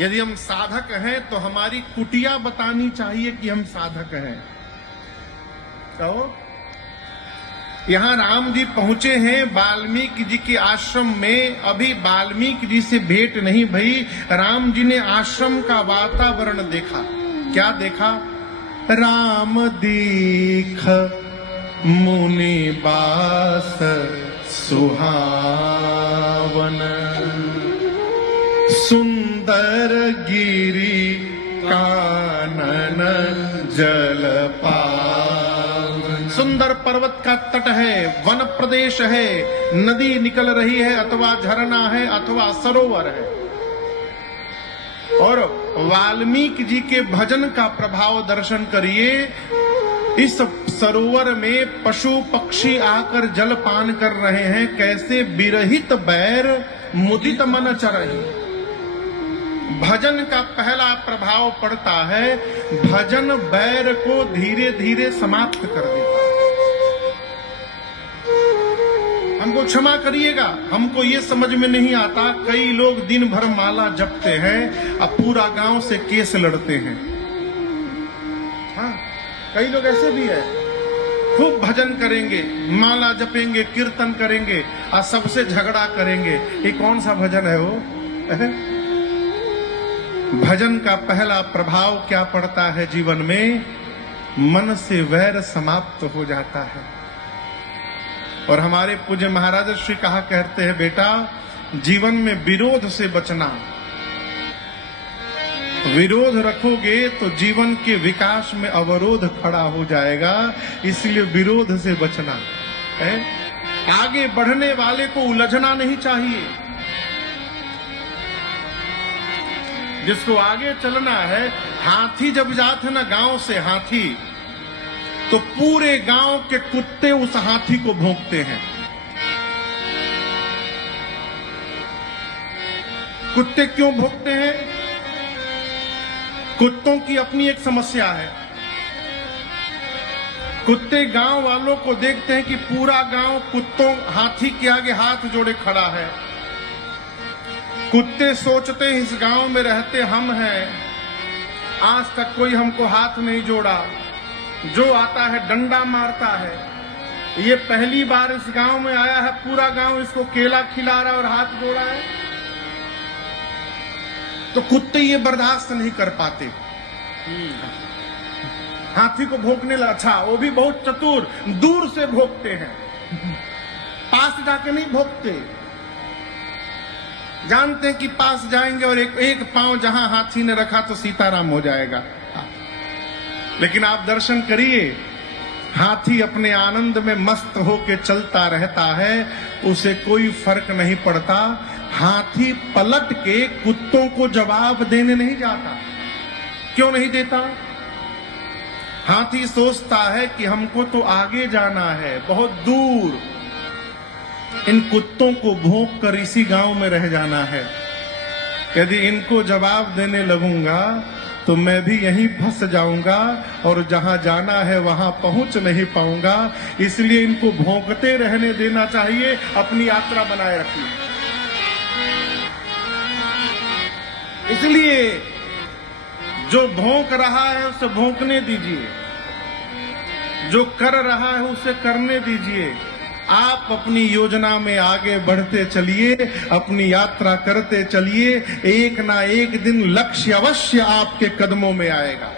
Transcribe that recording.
यदि हम साधक हैं तो हमारी कुटिया बतानी चाहिए कि हम साधक हैं। कहो, यहां राम जी पहुंचे हैं वाल्मीकि जी के आश्रम में। अभी वाल्मीकि जी से भेंट नहीं भई, राम जी ने आश्रम का वातावरण देखा। क्या देखा? राम दीख मुनि बास सुहावन, सुंदर गिरी कानन जल पावन। सुंदर पर्वत का तट है, वन प्रदेश है, नदी निकल रही है अथवा झरना है अथवा सरोवर है। और वाल्मीकि जी के भजन का प्रभाव दर्शन करिए। इस सरोवर में पशु पक्षी आकर जल पान कर रहे हैं। कैसे? विरहित बैर मुदित मन चरहि। भजन का पहला प्रभाव पड़ता है, भजन बैर को धीरे धीरे समाप्त कर देता है। हमको क्षमा करिएगा, हमको ये समझ में नहीं आता, कई लोग दिन भर माला जपते हैं अब पूरा गांव से केस लड़ते हैं। हाँ, कई लोग ऐसे भी है, खूब भजन करेंगे, माला जपेंगे, कीर्तन करेंगे और सबसे झगड़ा करेंगे। ये कौन सा भजन है वो? भजन का पहला प्रभाव क्या पड़ता है जीवन में? मन से वैर समाप्त हो जाता है। और हमारे पूज्य महाराज श्री कहा करते हैं, बेटा जीवन में विरोध से बचना। विरोध रखोगे तो जीवन के विकास में अवरोध खड़ा हो जाएगा, इसलिए विरोध से बचना है। आगे बढ़ने वाले को उलझना नहीं चाहिए। जिसको आगे चलना है, हाथी जब जाते हैं ना गांव से हाथी, तो पूरे गांव के कुत्ते उस हाथी को भौंकते हैं। कुत्ते क्यों भौंकते हैं? कुत्तों की अपनी एक समस्या है। कुत्ते गांव वालों को देखते हैं कि पूरा गांव कुत्तों हाथी के आगे हाथ जोड़े खड़ा है। कुत्ते सोचते हैं इस गांव में रहते हम हैं, आज तक कोई हमको हाथ नहीं जोड़ा, जो आता है डंडा मारता है। ये पहली बार इस गांव में आया है, पूरा गांव इसको केला खिला रहा है और हाथ जोड़ा है। तो कुत्ते ये बर्दाश्त नहीं कर पाते, हाथी को भौंकने लगा। अच्छा, वो भी बहुत चतुर, दूर से भौंकते हैं, पास जाके नहीं भौंकते। जानते हैं कि पास जाएंगे और एक पांव जहां हाथी ने रखा तो सीताराम हो जाएगा। लेकिन आप दर्शन करिए, हाथी अपने आनंद में मस्त होके चलता रहता है, उसे कोई फर्क नहीं पड़ता। हाथी पलट के कुत्तों को जवाब देने नहीं जाता। क्यों नहीं देता? हाथी सोचता है कि हमको तो आगे जाना है, बहुत दूर, इन कुत्तों को भौंक कर इसी गांव में रह जाना है। यदि इनको जवाब देने लगूंगा तो मैं भी यहीं फंस जाऊंगा और जहां जाना है वहां पहुंच नहीं पाऊंगा। इसलिए इनको भौंकते रहने देना चाहिए, अपनी यात्रा बनाए रखिए। इसलिए जो भौंक रहा है उसे भौंकने दीजिए, जो कर रहा है उसे करने दीजिए। आप अपनी योजना में आगे बढ़ते चलिए, अपनी यात्रा करते चलिए। एक ना एक दिन लक्ष्य अवश्य आपके कदमों में आएगा।